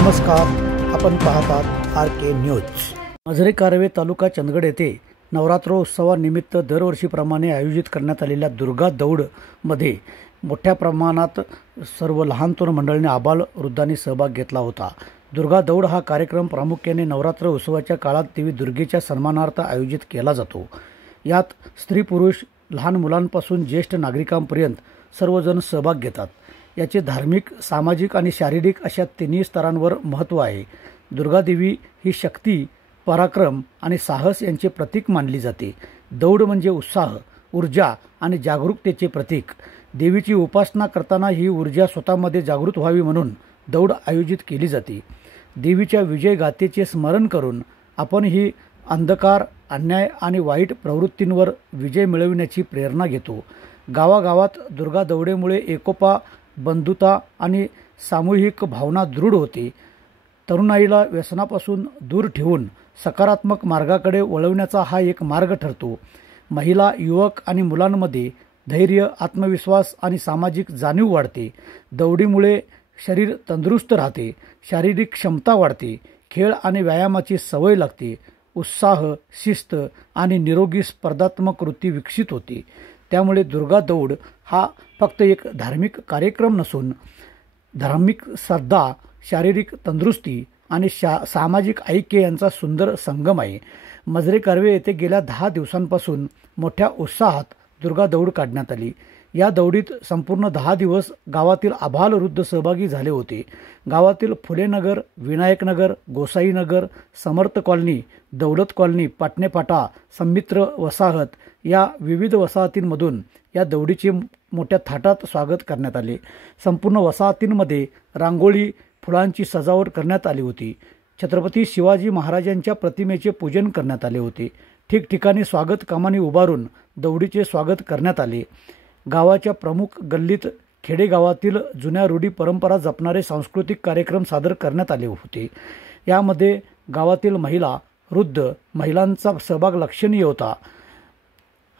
नमस्कार, आपण पाहतात RK न्यूज। मझरे कारवे तालुका चंदगड येथे नवरात्रोत्सवानिमित्त दरवर्षीप्रमाणे आयोजित करण्यात आलेल्या दुर्गा दौड मध्ये मोठ्या प्रमाणात सर्व लहान तरुण मंडळींनी आबाल वृद्धांनी सहभाग घेतला होता। दुर्गा दौड हा कार्यक्रम प्रामुख्याने नवरात्र उत्सवाच्या काळात देवी दुर्गेच्या सन्मानार्थ आयोजित केला जातो। यात स्त्री पुरुष लहान मुलांपासून ज्येष्ठ नागरिकांपर्यंत सर्वजण सहभाग घेतात। याचे धार्मिक, सामाजिक आणि शारीरिक अशा तिन्ही स्तरांवर महत्त्व आहे। दुर्गा देवी ही शक्ती, पराक्रम आणि साहस यांचे प्रतीक मानली जाते। दौड म्हणजे उत्साह, ऊर्जा आणि जागरूकतेचे प्रतीक। देवीची उपासना करताना ही ऊर्जा स्वतःमध्ये जागृत व्हावी म्हणून दौड आयोजित केली जाते। देवीच्या विजय गाथेचे स्मरण करून आपण ही अंधकार, अन्याय आणि वाईट प्रवृत्तींवर विजय मिळविण्याची प्रेरणा घेतो। गावागावात दुर्गा दौडेमुळे एकोपा, बंधुता आणि सामूहिक भावना दृढ होते। तरुणाईला व्यसनापासून दूर ठेवून सकारात्मक मार्गाकडे वळवण्याचा हा एक मार्ग ठरतो। महिला, युवक आणि मुलांमध्ये धैर्य, आत्मविश्वास आणि सामाजिक जाणीव वाढते। दौडीमुळे शरीर तंदुरुस्त राहते, शारीरिक क्षमता वाढते, खेळ आणि व्यायामाची सवय लागते, उत्साह, शिस्त आणि निरोगी स्पर्धात्मक वृत्ती विकसित होते। त्यामुळे दुर्गा दौड हा फक्त एक धार्मिक कार्यक्रम नसून धार्मिक श्रद्धा, शारीरिक तंदुरुस्ती आणि सामाजिक ऐक्य यांचा सुंदर संगम आहे। मझरे कारवे येथे गेल्या 10 दिवसांपासून मोठ्या उत्साहात दुर्गा दौड काढण्यात आली। या दौडीत संपूर्ण 10 दिवस गावातील आबाल वृद्ध सहभागी झाले होते। गावातील फुले नगर, विनायक नगर, गोसाई नगर, समर्थ कॉलनी, दौलत कॉलनी, पाटणे फाटा, समित्र वसाहत या विविध वसाहतींमधून या दौडीचे मोठ्या थाटात स्वागत करण्यात आले। संपूर्ण वसाहतींमध्ये रांगोळी, फुलांची सजावट करण्यात आली होती। छत्रपती शिवाजी महाराजांच्या प्रतिमेचे पूजन करण्यात आले होते। ठिकठिकाणी स्वागत कामानी उभारून दौडीचे स्वागत करण्यात आले। गावाच्या प्रमुख गल्लीत खेडेगावातील जुन्या रूढी परंपरा जपणारे सांस्कृतिक कार्यक्रम सादर करण्यात आले होते। यामध्ये गावातील महिला, वृद्ध महिलांचा सहभाग लक्षणीय होता।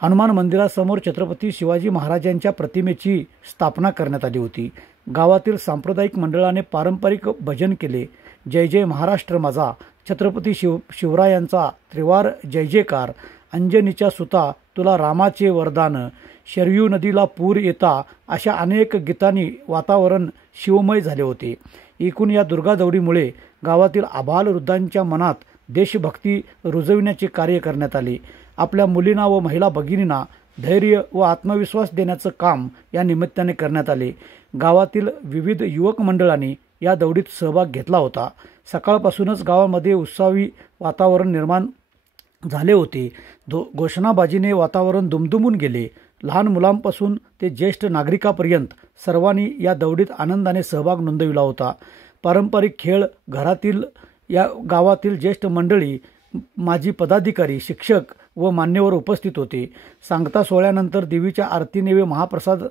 हनुमान मंदिरासमोर छत्रपती शिवाजी महाराजांच्या प्रतिमेची स्थापना करण्यात आली होती। गावातील सांप्रदायिक मंडळाने पारंपरिक भजन केले। जय जय महाराष्ट्र माझा, छत्रपती शिवरायांचा त्रिवार जय जयकार, अंजनीच्या सुता तुला रामाचे वरदान, शरयू नदीला पूर येता अशा अनेक गीतांनी वातावरण शिवमय झाले होते। एकूण या दुर्गा दौडीमुळे गावातील आबाल वृद्धांच्या मनात देशभक्ती रुजविण्याचे कार्य करण्यात आले। आपल्या मुलींना व महिला भगिनींना धैर्य व आत्मविश्वास देण्याचं काम या निमित्ताने करण्यात आले। गावातील विविध युवक मंडळांनी या दौडीत सहभाग घेतला होता। सकाळपासूनच गावामध्ये उत्साही वातावरण निर्माण झाले होते। घोषणाबाजीने वातावरण दुमदुमून गेले। लहान मुलांपासून ते ज्येष्ठ नागरिकांपर्यंत सर्वांनी या दौडीत आनंदाने सहभाग नोंदविला होता। पारंपरिक खेळ, घरातील या गावातील ज्येष्ठ मंडळी, माजी पदाधिकारी, शिक्षक व मान्यवर उपस्थित होते। सांगता सोहळ्यानंतर देवीच्या आरतीने व महाप्रसाद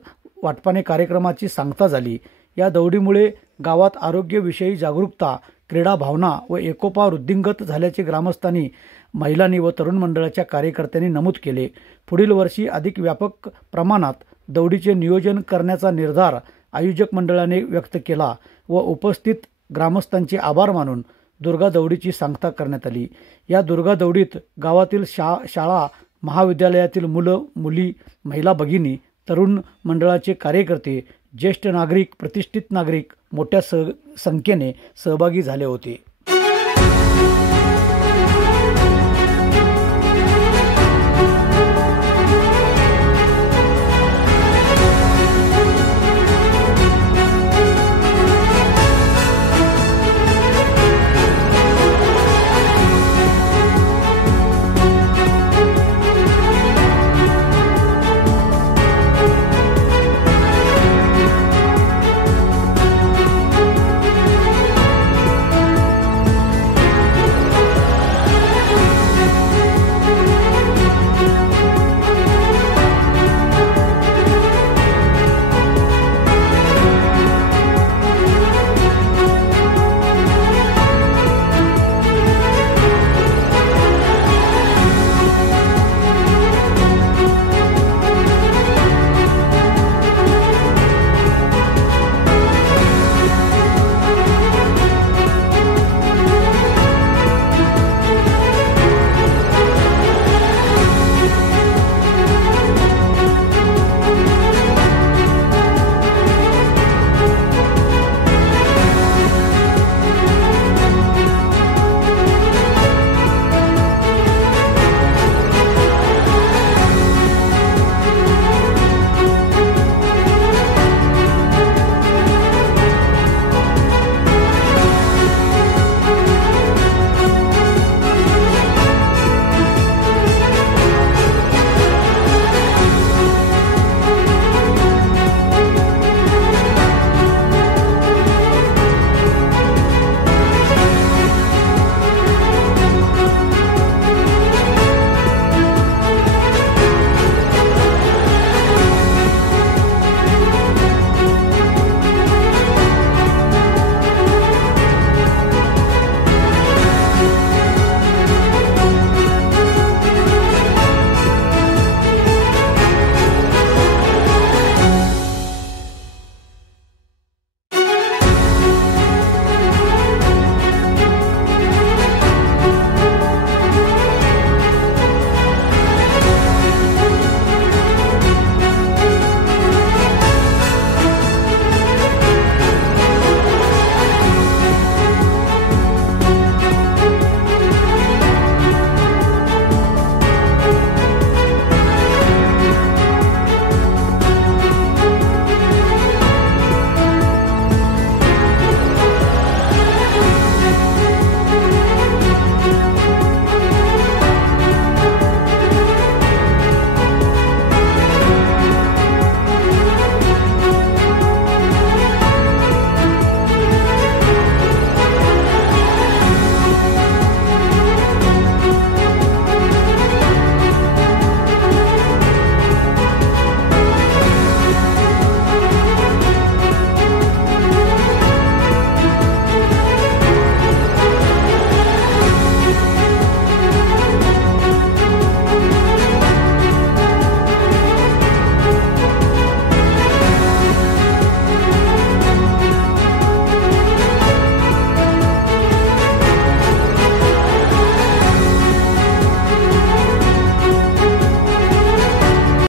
वाटपाने कार्यक्रमाची सांगता झाली। या दौडीमुळे गावात आरोग्यविषयी जागरूकता, क्रीडा भावना व एकोपा वृद्धिंगत झाल्याचे ग्रामस्थांनी, महिलांनी व तरुण मंडळाच्या कार्यकर्त्यांनी नमूद केले। पुढील वर्षी अधिक व्यापक प्रमाणात दौडीचे नियोजन करण्याचा निर्धार आयोजक मंडळाने व्यक्त केला व उपस्थित ग्रामस्थांचे आभार मानून दुर्गा दौडीची सांगता करण्यात आली। या दुर्गा दौडीत गावातील शाळा, महाविद्यालयातील मुलं, मुली, महिला भगिनी, तरुण मंडळाचे कार्यकर्ते, ज्येष्ठ नागरिक, प्रतिष्ठित नागरिक मोठ्या संख्येने सहभागी झाले होते।